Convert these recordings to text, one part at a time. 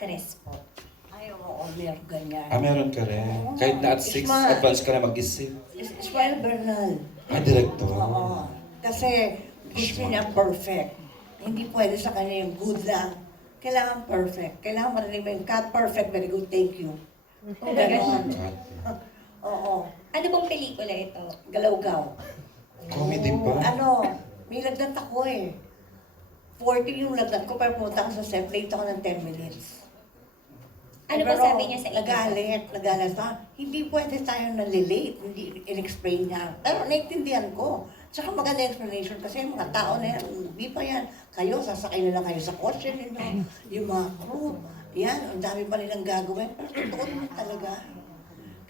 actress po? Ay, oo, meron ganyan. Meron ka rin. Oo. Kahit na at 6, Isma. advance ka na mag-isip. Ismael Bernal. Director. Oo. Kasi gusto niya perfect. Hindi pwede sa kanya yung good lang. Kailangan perfect. Kailangan marinig mo yung cut perfect, very good, thank you. Ganon. Oo. Ano bang pelikula ito? Galaw-gaw. Comedy pa? Ano, may lagnat ako eh. 40 yung lagnat ko, pero pumunta ako sa set, late ako ng 10 minutes. Ano ba Pero sabi niya sa inyo? Nagalit pa. Hindi pwede tayo nalilate, hindi in-explain niya. Pero naintindihan ko. Tsaka maganda explanation kasi yung mga tao na yan, hindi pa yan. Kayo, sasakay na lang kayo sa kotse ninyo. Yung mga crew, yan, ang dami pa nilang gagawin. Pero totoo naman talaga.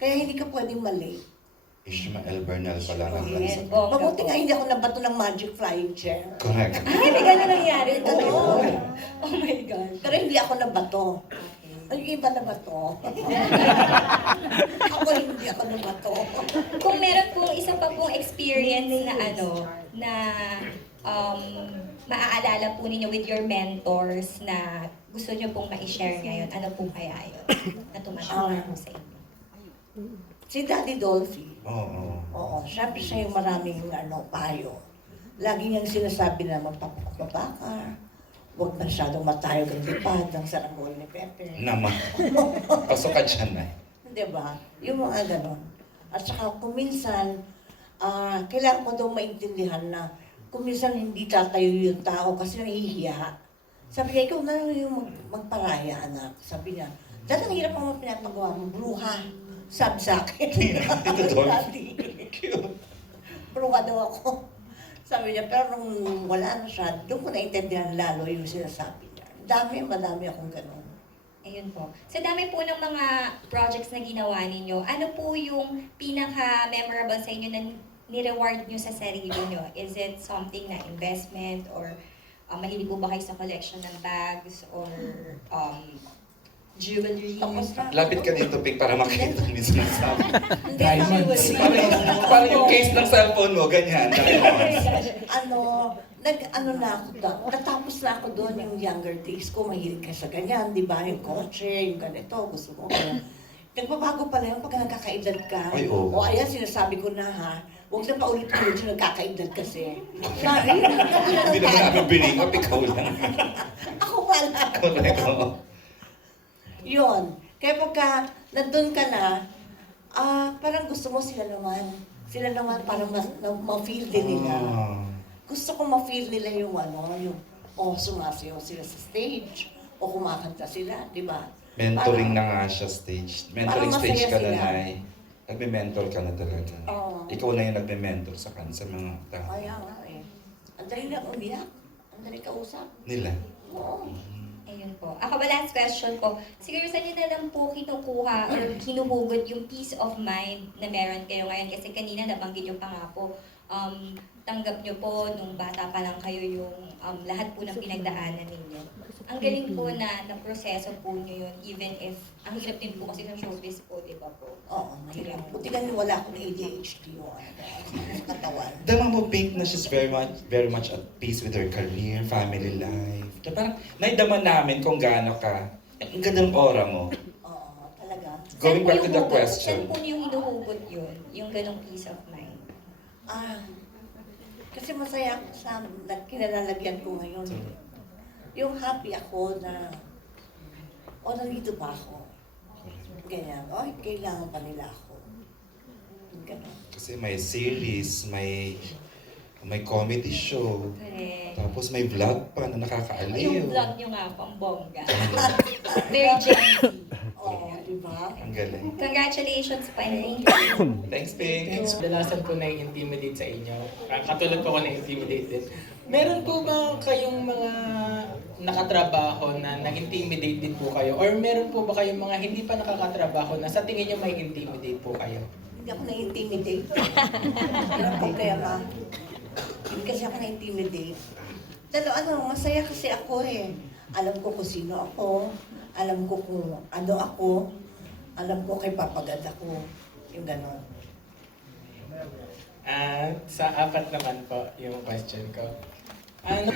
Kaya hindi ka pwedeng malate. Ishmael Bernal pala ng Yes, lansa. bongga Mabuti po. nga hindi ako nabato ng magic flying chair. Correct. Ay, may gano'n nangyari. Oo. Oh my gosh. Pero hindi ako nabato. Ang iba na bato. Ako hindi ako nabato. Kung meron pong isa pa pong experience na maaalala po ninyo with your mentors na gusto nyo pong ma-share ngayon, ano po kaya yun na tumatawag po sa inyo? Si Daddy Dolphy. Oo. Oo, syempre siya yung maraming payo. Lagi niyang sinasabi na magpapakabakar, huwag masyadong matayog ang lipad ng saranggoy ni Pepe. Naman. Pasok ka dyan na. Di ba? Yung mga ganon. At saka kuminsan, kailangan ko daw maintindihan na kuminsan hindi tatayo yung tao kasi nahihiya. Sabi niya, ikaw na lang yung magparaya, anak. Sabi niya, dahil ang hirap ang pinapagawa mo, bruha. Sabi sa akin. Ito doon. Daddy. Cute. Bruha daw ako. Sabi niya, pero nung wala na siya, doon ko naintindihan lalo yung sinasabi niya. Madami akong ganon. Ayun po. Sa dami po ng mga projects na ginawa ninyo, ano po yung pinaka-memorable sa inyo na ni-reward nyo sa sarili nyo? Is it something na investment or mahilig po ba kayo sa collection ng bags or jewelry? Tapos na. Lapit ka dito, Pink, para makita mo yung sinasabi. Hindi na jewelry. Parang yung case ng cellphone mo, ganyan. Diamonds. Natapos na ako doon yung younger days ko, mahilig ka sa ganyan, di ba? Yung kotse, yung ganito, gusto mo. Nagbabago pala yung pag nagkakaedad ka. Ay, oo. O ayan, sinasabi ko na ha, huwag na paulit-ulit yung nagkakaedad kasi. Hindi naman namin biningap, ikaw lang. Ako pala. Correct, oo. Yun. Kaya pagka nandun ka na, parang gusto mo sila naman. Sila naman parang ma-feel din nila. Gusto ko ma-feel nila yung sumasayaw sila sa stage. O kumakanta sila, di ba? Mentoring na nga siya stage. Mentoring Parang stage ka masaya na, sila. Nay. Nagme-mentor ka na talaga. Oo. Ikaw na yung nagme-mentor sa mga tao. Kaya nga eh. Ang dali na umiyak. Ang dali kausap. Nila. Oo. Ayun po. Ako ba last question ko, siguro sa inyo na lang po kinukuha or hinuhugot yung peace of mind na meron kayo ngayon kasi kanina nabanggit nyo pa nga po, tanggap nyo po nung bata pa lang kayo yung lahat po ng pinagdaanan ninyo. Ang galing po na proseso po nyo yun even if ang hirap din po kasi ng showbiz po, di ba po? Oo, mahirap. Buti nga wala akong ADHD o katawan. Dama mo, Pink, na she's very much at peace with her career, family life. Kaya parang naidama namin kung gaano ka. Ang ganda ng aura mo. Oo, talaga. Going back to the Saan question. po yung hinuhugot yun? Yung ganong peace of mind? Kasi masaya ako sa kinalalagyan ko ngayon. Yung happy ako na, nandito pa ako. Ganyan, kailangan pa nila ako. Ganun. Kasi may series, may comedy show. Correct. Tapos may vlog pa na nakakaaliw. Yung vlog nyo nga, pang bongga. Very gentle. Oo, di ba? Ang galing. Congratulations pa rin. Thanks, Pink. Thanks. Kadalasan po na-intimidate sa inyo. Katulad po ako na-intimidate din. Meron po ba kayong mga nakatrabaho na na-intimidate din po kayo? Or meron po ba kayong mga hindi pa nakakatrabaho na sa tingin nyo may intimidate po kayo? Hindi ako na-intimidate. Yun ang problema. Hindi kasi ako na-intimidate. Masaya kasi ako eh. Alam ko kung sino ako. Alam ko kung ano ako. Alam ko kay papagad ako. Yung ganon. Sa apat naman po yung question ko.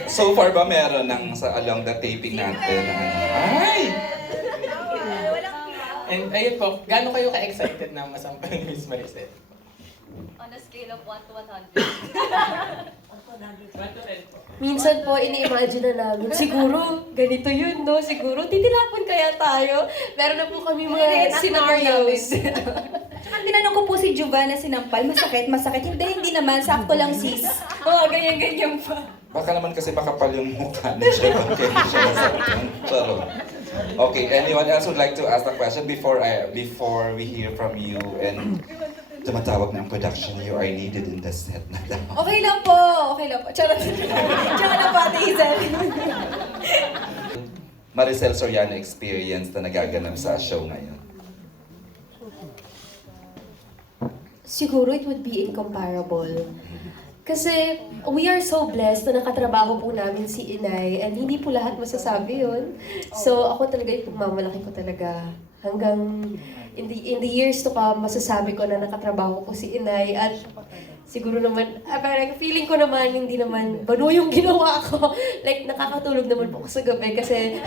So far ba meron ng sa along the taping natin? Ay! And ayun po, gaano kayo ka-excited na masampal ni Miss Maricel? On a scale of 1 to 100. 1 to 10 po. Minsan po, ini-imagine na namin, siguro, ganito yun, no? Siguro, titilapon kaya tayo. Meron na po kami mga Ini-enact scenarios. Tsaka tinanong ko po si Giovanna sinampal, masakit, masakit. Hindi naman, sakto lang sis. Oo, ganyan-ganyan pa. Baka naman kasi makapal yung mukha ni Chef ang kaya siya nasaktan. Charot. Okay, anyone else would like to ask a question before we hear from you? And tumatawag ng production, you are needed in the set na daw. Okay lang po, okay lang po. Charot. Charot lang po, Ate Hazel. Maricel Soriano experience na nagaganap sa show ngayon. Siguro it would be incomparable. Kasi we are so blessed na nakatrabaho po namin si Inay and hindi po lahat masasabi yun. So ako talaga yung pagmamalaki ko talaga hanggang in the years to come masasabi ko na nakatrabaho ko si Inay at siguro naman, parang feeling ko naman hindi naman bano yung ginawa ko. Like nakakatulog naman po ako sa gabi kasi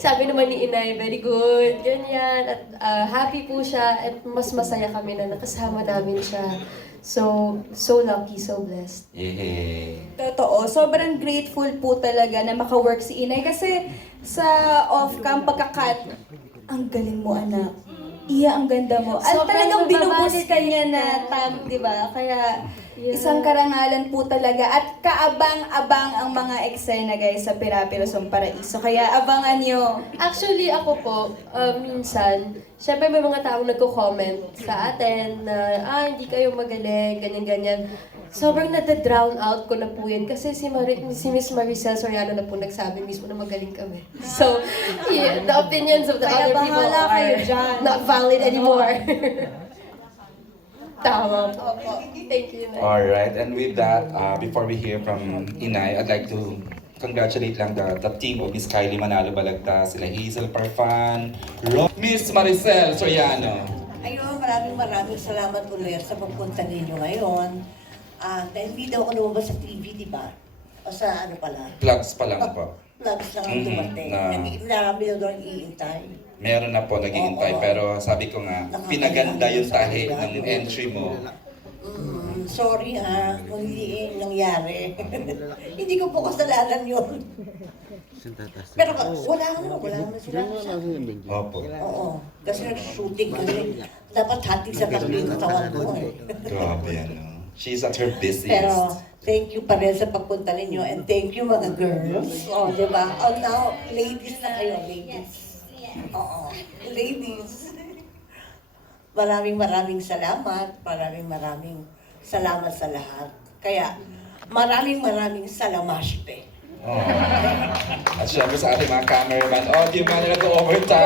sabi naman ni Inay, very good, ganyan. At happy po siya at mas masaya kami na nakasama namin siya. So lucky, so blessed. Yay! Totoo, sobrang grateful po talaga na maka-work si Inay kasi sa off-cam pagkakat, ang galing mo anak. Iya, ang ganda mo. At Sobrang talagang binubulit nababasket ka niya na ka. di ba? Kaya Yeah. isang karangalan po talaga. At kaabang-abang ang mga eksena guys sa Pirapilasong Paraiso. Kaya abangan nyo. Actually, ako po, minsan, syempre may mga taong nagko-comment sa atin na, hindi kayo magaling, ganyan-ganyan. Sobrang nade-drown out ko na po yan kasi si Miss Maricel Soriano na po nagsabi mismo na magaling kami. So, yeah, the opinions of the Kaya other people bahala kayo are dyan. not valid anymore. Tama po. Thank you, Nay. Alright, and with that, before we hear from Inay, I'd like to congratulate lang the team of Miss Kylie Manalo Balagta, sila Hazel Parfan, Miss Maricel Soriano. Ayun, maraming salamat ulit sa pagpunta ninyo ngayon. Dahil hindi daw ako lumabas sa TV, di ba? O sa ano pala? Plugs pa lang po. Vlogs lang ang dumating. Marami na doon iintay. Meron na po naghihintay, Oo. pero sabi ko nga, pinaganda yung tahi ng entry mo. Sorry kung hindi nangyari. Hindi ko po kasalanan yun. Pero wala naman sila. Opo. Oo. Kasi nag-shooting kasi. Dapat hati sa tatlo yung katawan ko eh. Grabe ano. She's at her busiest. Pero thank you pa rin sa pagpunta ninyo and thank you mga girls. Oh, di ba? Oh, now, ladies na kayo, ladies. Oo, ladies. Maraming salamat. Maraming salamat sa lahat. Kaya, maraming salamaste. Oh. At syempre sa ating mga cameraman, audio man na nag-overtime.